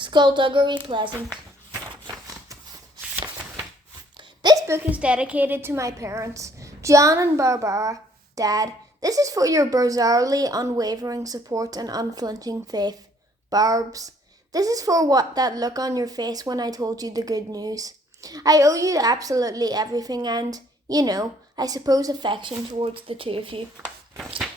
Skulduggery Pleasant. This book is dedicated to my parents, John and Barbara. Dad, this is for your bizarrely unwavering support and unflinching faith. Barbs, this is for that look on your face when I told you the good news. I owe you absolutely everything and, I suppose affection towards the two of you.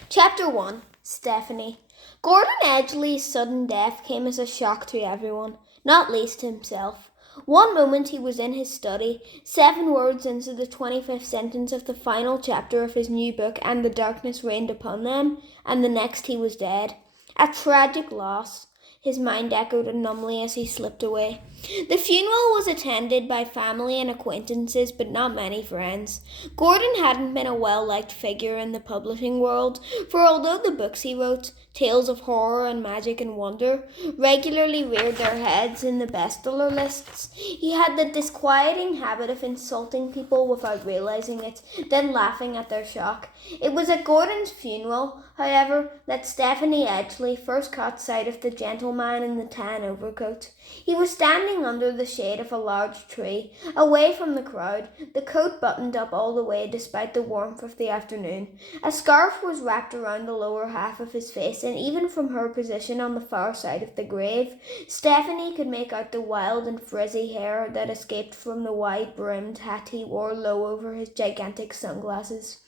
Chapter 1. Stephanie. Gordon Edgley's sudden death came as a shock to everyone, not least himself. One moment he was in his study, 7 words into the 25th sentence of the final chapter of his new book, and the darkness rained upon them, and the next he was dead. A tragic loss, his mind echoed numbly as he slipped away. The funeral was attended by family and acquaintances, but not many friends. Gordon hadn't been a well-liked figure in the publishing world, for although the books he wrote, tales of horror and magic and wonder, regularly reared their heads in the bestseller lists, he had the disquieting habit of insulting people without realizing it, then laughing at their shock. It was at Gordon's funeral, however, that Stephanie Edgley first caught sight of the gentleman in the tan overcoat. He was standing under the shade of a large tree, away from the crowd, the coat buttoned up all the way despite the warmth of the afternoon. A scarf was wrapped around the lower half of his face, and even from her position on the far side of the grave, Stephanie could make out the wild and frizzy hair that escaped from the wide-brimmed hat he wore low over his gigantic sunglasses.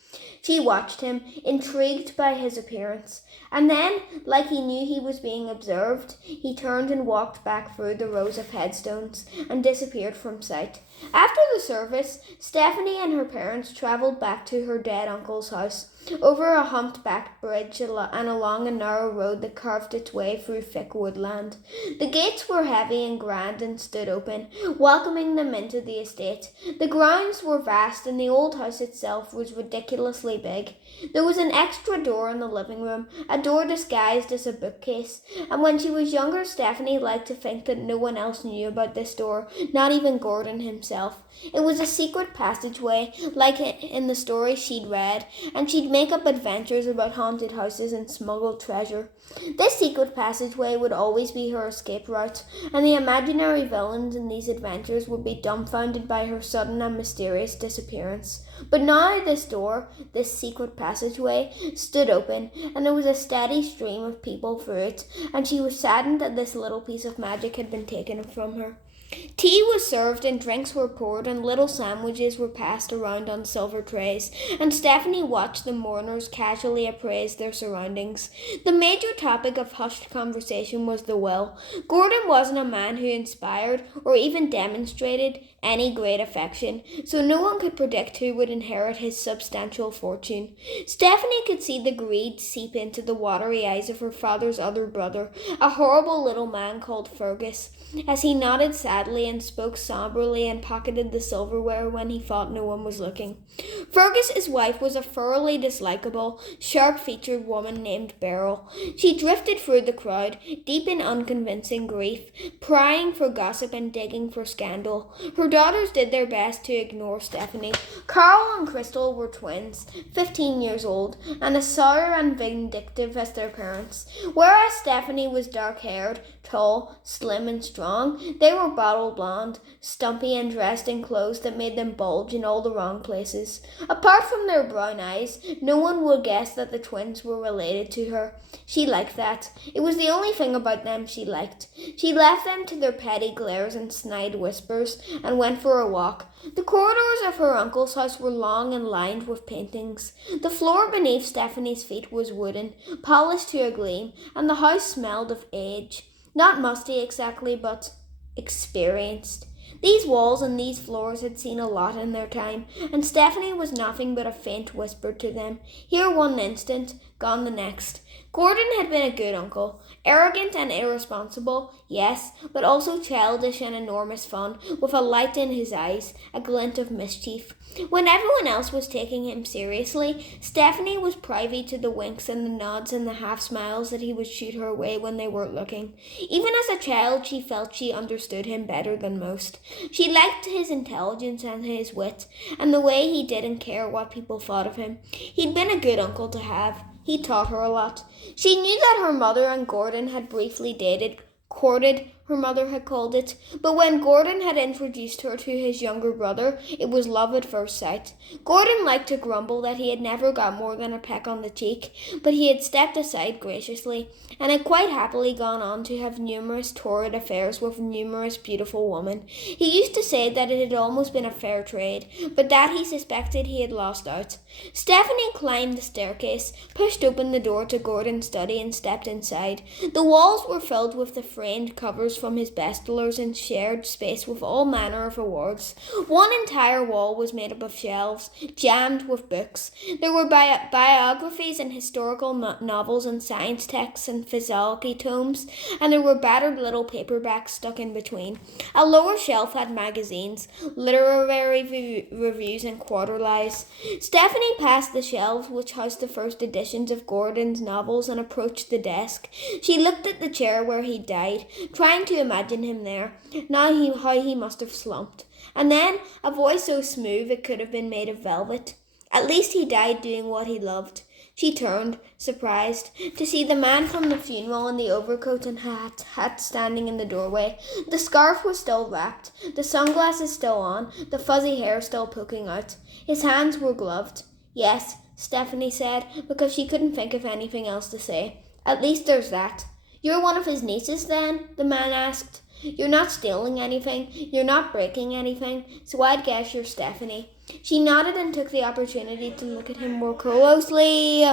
She watched him, intrigued by his appearance, and then, like he knew he was being observed, he turned and walked back through the rows of headstones and disappeared from sight. After the service, Stephanie and her parents travelled back to her dead uncle's house, over a humped-backed bridge and along a narrow road that carved its way through thick woodland. The gates were heavy and grand and stood open, welcoming them into the estate. The grounds were vast and the old house itself was ridiculously big. There was an extra door in the living room, a door disguised as a bookcase, and when she was younger, Stephanie liked to think that no one else knew about this door, not even Gordon himself. It was a secret passageway, like in the story she'd read, and she'd make up adventures about haunted houses and smuggled treasure. This secret passageway would always be her escape route, and the imaginary villains in these adventures would be dumbfounded by her sudden and mysterious disappearance. But now this door, this secret passageway, stood open, and there was a steady stream of people through it, and she was saddened that this little piece of magic had been taken from her. Tea was served and drinks were poured and little sandwiches were passed around on silver trays, and Stephanie watched the mourners casually appraise their surroundings. The major topic of hushed conversation was the will. Gordon wasn't a man who inspired or even demonstrated any great affection, so no one could predict who would inherit his substantial fortune. Stephanie could see the greed seep into the watery eyes of her father's other brother, a horrible little man called Fergus, as he nodded sadly and spoke sombrely and pocketed the silverware when he thought no one was looking. Fergus's wife was a thoroughly dislikable, sharp-featured woman named Beryl. She drifted through the crowd, deep in unconvincing grief, prying for gossip and digging for scandal. Her daughters did their best to ignore Stephanie. Carl and Crystal were twins, 15 years old, and as sour and vindictive as their parents. Whereas Stephanie was dark-haired, tall, slim and strong, they were bottle blonde, stumpy and dressed in clothes that made them bulge in all the wrong places. Apart from their brown eyes, no one would guess that the twins were related to her. She liked that. It was the only thing about them she liked. She left them to their petty glares and snide whispers, and went for a walk. The corridors of her uncle's house were long and lined with paintings. The floor beneath Stephanie's feet was wooden, polished to a gleam, and the house smelled of age. Not musty exactly, but experienced. These walls and these floors had seen a lot in their time, and Stephanie was nothing but a faint whisper to them, here one instant, gone the next. Gordon had been a good uncle, arrogant and irresponsible, yes, but also childish and enormous fun, with a light in his eyes, a glint of mischief. When everyone else was taking him seriously, Stephanie was privy to the winks and the nods and the half-smiles that he would shoot her way when they weren't looking. Even as a child, she felt she understood him better than most. She liked his intelligence and his wit, and the way he didn't care what people thought of him. He'd been a good uncle to have. He taught her a lot. She knew that her mother and Gordon had briefly dated, courted, her mother had called it, but when Gordon had introduced her to his younger brother, it was love at first sight. Gordon liked to grumble that he had never got more than a peck on the cheek, but he had stepped aside graciously, and had quite happily gone on to have numerous torrid affairs with numerous beautiful women. He used to say that it had almost been a fair trade, but that he suspected he had lost out. Stephanie climbed the staircase, pushed open the door to Gordon's study, and stepped inside. The walls were filled with the framed covers from his bestsellers and shared space with all manner of awards. One entire wall was made up of shelves, jammed with books. There were biographies and historical novels and science texts and physiology tomes, and there were battered little paperbacks stuck in between. A lower shelf had magazines, literary reviews and quarterlies. Stephanie passed the shelves which housed the first editions of Gordon's novels and approached the desk. She looked at the chair where he died, trying to imagine him there. How he must have slumped. And then a voice so smooth it could have been made of velvet. At least he died doing what he loved. She turned, surprised, to see the man from the funeral in the overcoat and hat standing in the doorway. The scarf was still wrapped, the sunglasses still on, the fuzzy hair still poking out. His hands were gloved. Yes, Stephanie said, because she couldn't think of anything else to say. At least there's that. You're one of his nieces, then? The man asked. You're not stealing anything, you're not breaking anything, so I'd guess you're Stephanie. She nodded and took the opportunity to look at him more closely.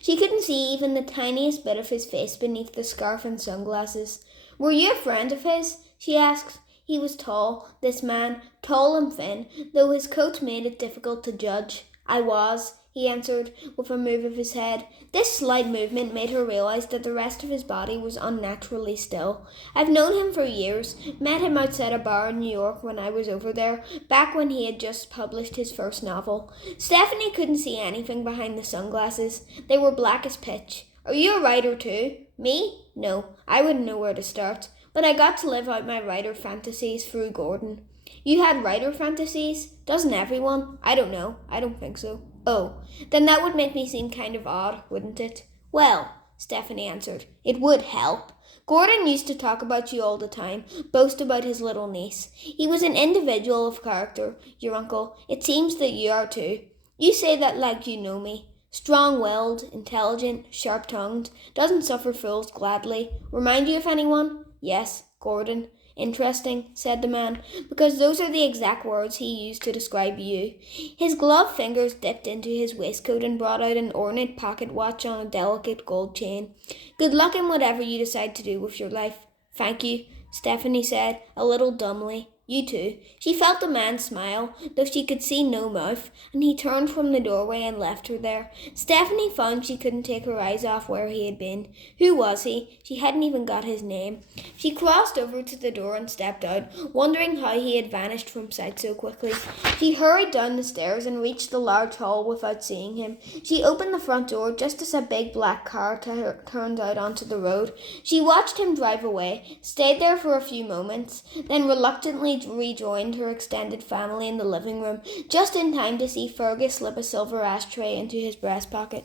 She couldn't see even the tiniest bit of his face beneath the scarf and sunglasses. Were you a friend of his? She asked. He was tall, this man, tall and thin, though his coat made it difficult to judge. I was, he answered, with a move of his head. This slight movement made her realize that the rest of his body was unnaturally still. I've known him for years, met him outside a bar in New York when I was over there, back when he had just published his first novel. Stephanie couldn't see anything behind the sunglasses. They were black as pitch. Are you a writer too? Me? No, I wouldn't know where to start. But I got to live out my writer fantasies through Gordon. You had writer fantasies? Doesn't everyone? I don't know. I don't think so. Oh, then that would make me seem kind of odd, wouldn't it? Well, Stephanie answered, it would help. Gordon used to talk about you all the time, boast about his little niece. He was an individual of character, your uncle. It seems that you are too. You say that like you know me. Strong-willed, intelligent, sharp-tongued, doesn't suffer fools gladly. Remind you of anyone? Yes, Gordon. Interesting, said the man, because those are the exact words he used to describe you. His gloved fingers dipped into his waistcoat and brought out an ornate pocket watch on a delicate gold chain. Good luck in whatever you decide to do with your life. Thank you, Stephanie said, a little dumbly. You too. She felt the man smile, though she could see no mouth, and he turned from the doorway and left her there. Stephanie found she couldn't take her eyes off where he had been. Who was he? She hadn't even got his name. She crossed over to the door and stepped out, wondering how he had vanished from sight so quickly. She hurried down the stairs and reached the large hall without seeing him. She opened the front door just as a big black car turned out onto the road. She watched him drive away, stayed there for a few moments, then reluctantly rejoined her extended family in the living room, just in time to see Fergus slip a silver ashtray into his breast pocket.